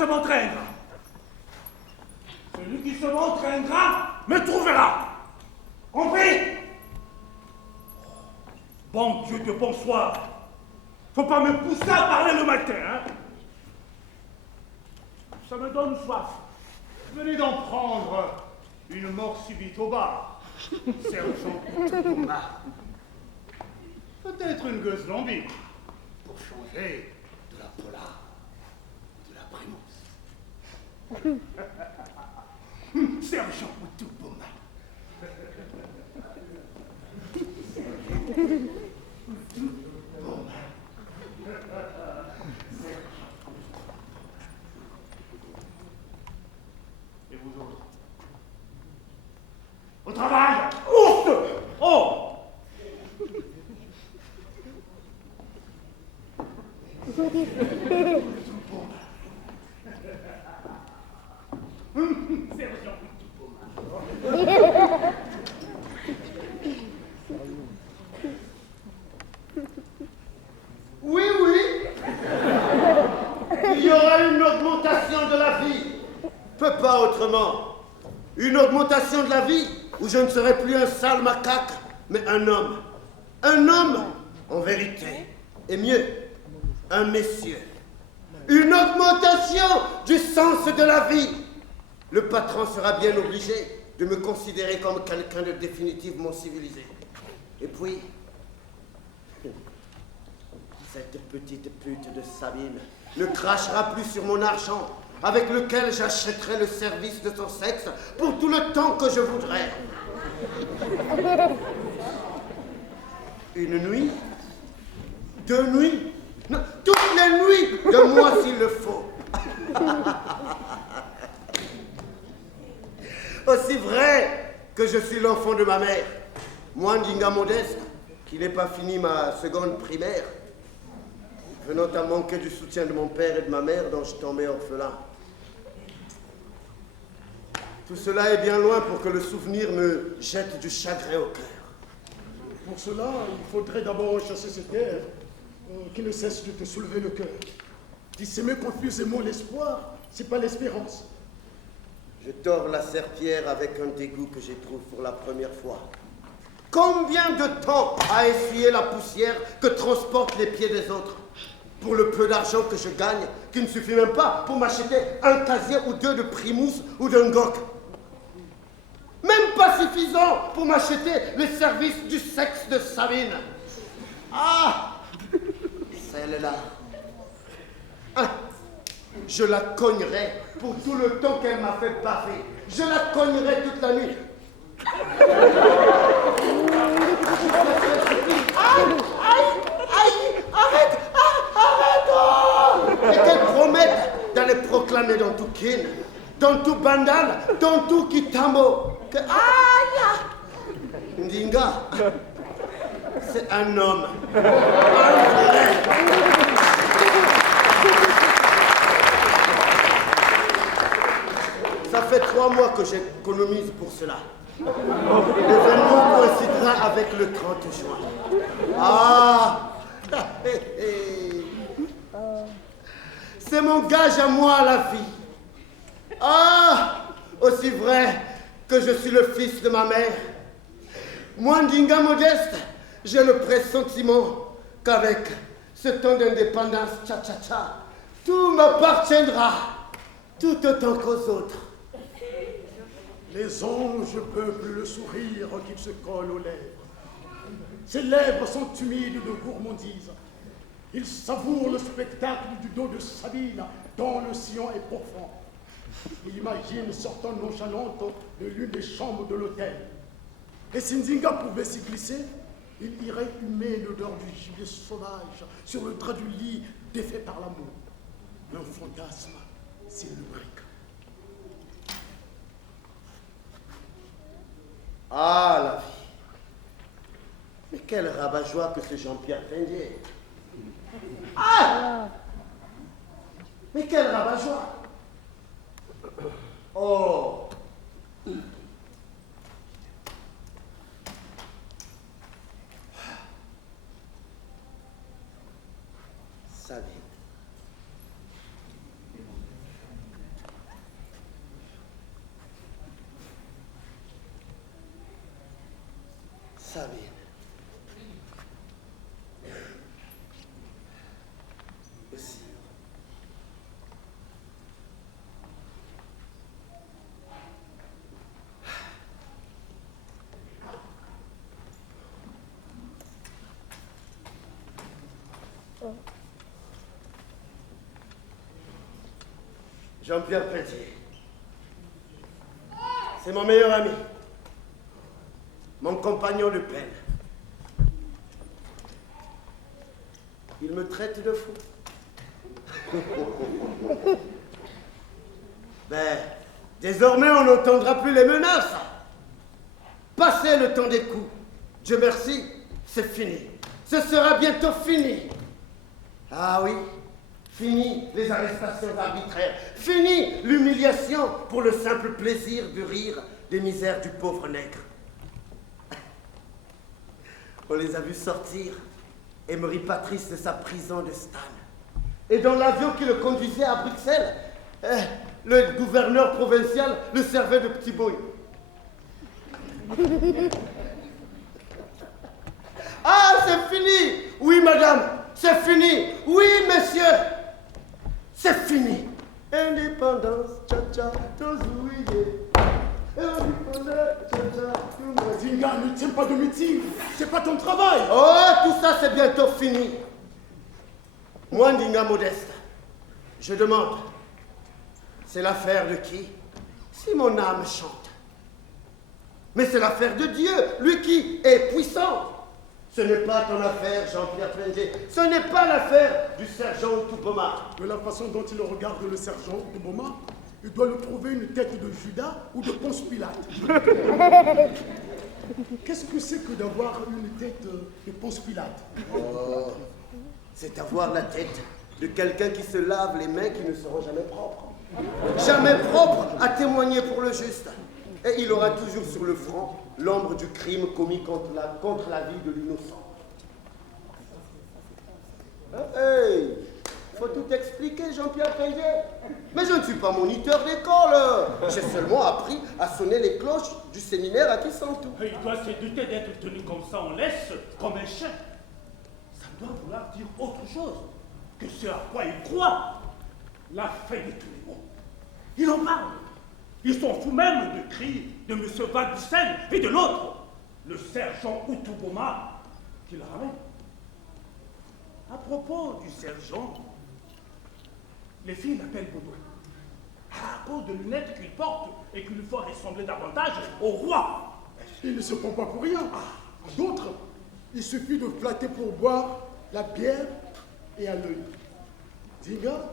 se montrer ingrat. Celui qui se montre ingrat me trouvera. Compris? Bon Dieu de bonsoir. Faut pas me pousser à parler le matin, hein? Ça me donne soif. Venez d'en prendre une mort subite au bar, sergent Thomas. Peut-être une gueuse lambie, pour changer de la polar ou de la primus. Sergent Thomas. Et vous autres? Au travail! Ouf! Oh! Oui, oui. Il y aura une augmentation de la vie. Peu pas autrement. Une augmentation de la vie où je ne serai plus un sale macaque, mais un homme. Un homme, en vérité. Et mieux, un messieur. Une augmentation du sens de la vie. Le patron sera bien obligé de me considérer comme quelqu'un de définitivement civilisé. Et puis, cette petite pute de Sabine ne crachera plus sur mon argent avec lequel j'achèterai le service de son sexe pour tout le temps que je voudrais. Une nuit, 2 nuits, non, toutes les nuits de moi s'il le faut. Aussi vrai que je suis l'enfant de ma mère, moi Ndinga modeste, qui n'ai pas fini ma seconde primaire, venant à manquer du soutien de mon père et de ma mère dont je tombais orphelin. Tout cela est bien loin pour que le souvenir me jette du chagrin au cœur. Pour cela, il faudrait d'abord chasser cette guerre qui ne cesse de te soulever le cœur. Dissémer confusément l'espoir, c'est pas l'espérance. Je tords la serpillière avec un dégoût que j'éprouve pour la première fois. Combien de temps à essuyer la poussière que transportent les pieds des autres? Pour le peu d'argent que je gagne, qui ne suffit même pas pour m'acheter un casier ou 2 de Primus ou d'un Gok. Même pas suffisant pour m'acheter les services du sexe de Sabine. Ah, celle-là. Ah, je la cognerai pour tout le temps qu'elle m'a fait baver. Je la cognerai toute la nuit. Aïe, aïe, aïe, arrête, arrête, oh! Et qu'elle promette d'aller proclamer dans tout Kin, dans tout Bandal, dans tout Kitambo, que aïe, Ndinga, c'est un homme, un vrai. Ça fait 3 mois que j'économise pour cela. L'événement coïncidera avec le 30 juin. Ah! C'est mon gage à moi à la vie. Ah! Aussi vrai que je suis le fils de ma mère. Moi, Ndinga modeste, j'ai le pressentiment qu'avec ce temps d'indépendance cha-cha-cha, tout m'appartiendra, tout autant qu'aux autres. Les anges peuplent le sourire qu'il se colle aux lèvres. Ses lèvres sont humides de gourmandise. Il savoure le spectacle du dos de Sabine dont le sillon est profond. Il imagine sortant nonchalante de l'une des chambres de l'hôtel. Et si Ndinga pouvait s'y glisser, il irait humer l'odeur du gibier sauvage sur le drap du lit défait par l'amour. Un fantasme s'il lubrique. Ah, la vie. Mais quel rabat-joie que ce Jean-Pierre Tindier. Ah! Mais quel rabat-joie. Oh! Sabine. Sabine. Aussi. Jean-Pierre Pelletier. C'est mon meilleur ami. Mon compagnon de peine. Il me traite de fou. Ben, désormais on n'entendra plus les menaces. Passez le temps des coups. Dieu merci, c'est fini. Ce sera bientôt fini. Ah oui, fini les arrestations arbitraires. Fini l'humiliation pour le simple plaisir du rire des misères du pauvre nègre. On les a vus sortir, Emery Patrice de sa prison de Stan. Et dans l'avion qui le conduisait à Bruxelles, le gouverneur provincial le servait de petit boy. Ah, c'est fini! Oui, madame, c'est fini! Oui, monsieur! C'est fini! Indépendance, tcha-tcha, tozouillé. Dinga, ne tiens pas de meeting, c'est pas ton travail. Oh, tout ça c'est bientôt fini. Moi, Ndinga Modeste, je demande, c'est l'affaire de qui? Si mon âme chante. Mais c'est l'affaire de Dieu, lui qui est puissant. Ce n'est pas ton affaire, Jean-Pierre Pelletier. Ce n'est pas l'affaire du sergent Touboma. De la façon dont il regarde le sergent Touboma, il doit lui trouver une tête de Judas ou de Ponce Pilate. Qu'est-ce que c'est que d'avoir une tête de Ponce Pilate? Oh, c'est avoir la tête de quelqu'un qui se lave les mains qui ne seront jamais propres. Jamais propres à témoigner pour le juste. Et il aura toujours sur le front l'ombre du crime commis contre la vie de l'innocent. Hey, faut tout expliquer, Jean-Pierre Pelletier. Mais je ne suis pas moniteur d'école. J'ai seulement appris à sonner les cloches du séminaire à Kissantou. Il doit se douter d'être tenu comme ça en laisse, comme un chien. Ça doit vouloir dire autre chose que ce à quoi il croit. La fin de tous les mots. Il en parle. Ils s'en foutent même de cris de M. Valbussen et de l'autre, le sergent Outouboma, qui le ramène. À propos du sergent, les filles l'appellent Baudouin. À cause de lunettes qu'il porte et qui lui font ressembler davantage au roi. Il ne se prend pas pour rien. À d'autres, il suffit de flatter pour boire la bière et à l'œil. Dinga,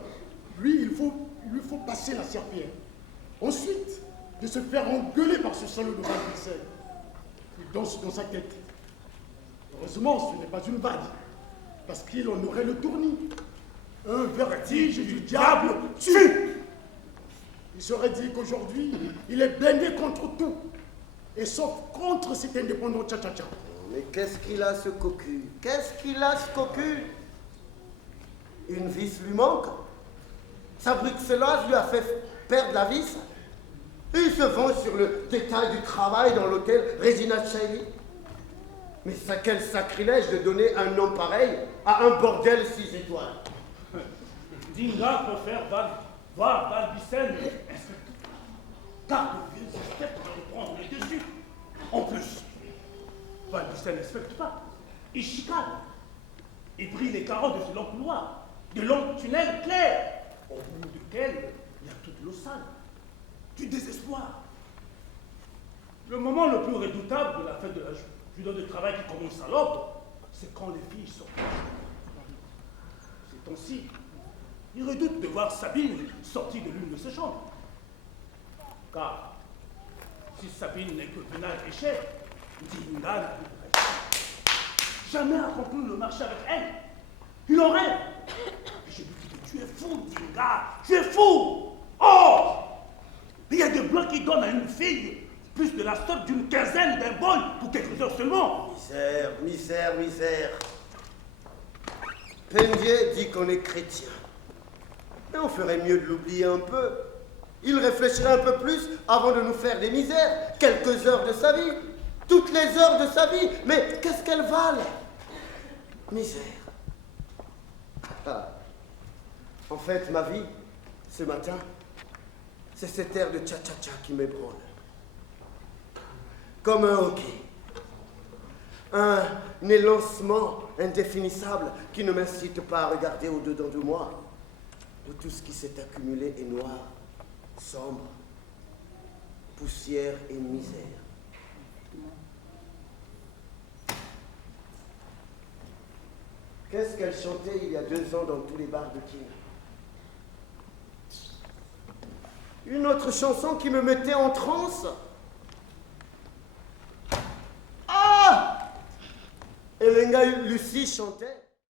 lui, il lui faut passer la serpillère. Ensuite, de se faire engueuler par ce salaud de Valbussen. Il danse dans sa tête. Heureusement, ce n'est pas une vague, parce qu'il en aurait le tournis. Un vertige du diable tue. Il serait dit qu'aujourd'hui, il est blindé contre tout, et sauf contre cet indépendant tcha-tcha-tcha. Mais qu'est-ce qu'il a, ce cocu? Qu'est-ce qu'il a, ce cocu? Une vis lui manque? Sa bruxelloise lui a fait perdre la vis? Il se vend sur le détail du travail dans l'hôtel Regina Cheli. Mais quel sacrilège de donner un nom pareil à un bordel 6 étoiles. Dinga préfère voir Valbussen inspecteur. Car le vieux inspecteur va lui prendre les dessus. En plus, Valbussen n'inspecte pas. Il chicane. Il brille les carreaux de ce long couloir, de longs tunnels clairs, au bout duquel il y a toute l'eau sale, du désespoir. Le moment le plus redoutable de la fête de la judo de travail qui commence à l'ordre, c'est quand les filles sortent. Ces temps-ci, il redoute de voir Sabine sortie de l'une de ses chambres. Car si Sabine n'est que vénale et chère, Dinga n'arriverait jamais à conclure le marché avec elle. Il en rêve. Et je lui dis, tu es fou, Dinga, tu es fou. Oh! Il y a des blancs qui donnent à une fille plus de la sorte d'une quinzaine d'un bol pour quelques heures seulement. Misère, misère, misère. Pelletier dit qu'on est chrétien. Mais on ferait mieux de l'oublier un peu. Il réfléchirait un peu plus avant de nous faire des misères, quelques heures de sa vie. toutes les heures de sa vie, mais qu'est-ce qu'elles valent? Misère. Ah. En fait, ma vie, ce matin, c'est cet air de cha-cha-cha qui m'ébranle. Comme un hockey. Un élancement indéfinissable qui ne m'incite pas à regarder au-dedans de moi, où tout ce qui s'est accumulé est noir, sombre, poussière et misère. Qu'est-ce qu'elle chantait il y a 2 ans dans tous les bars de Kin? Une autre chanson qui me mettait en transe. Ah! Elenga Lucie chantait.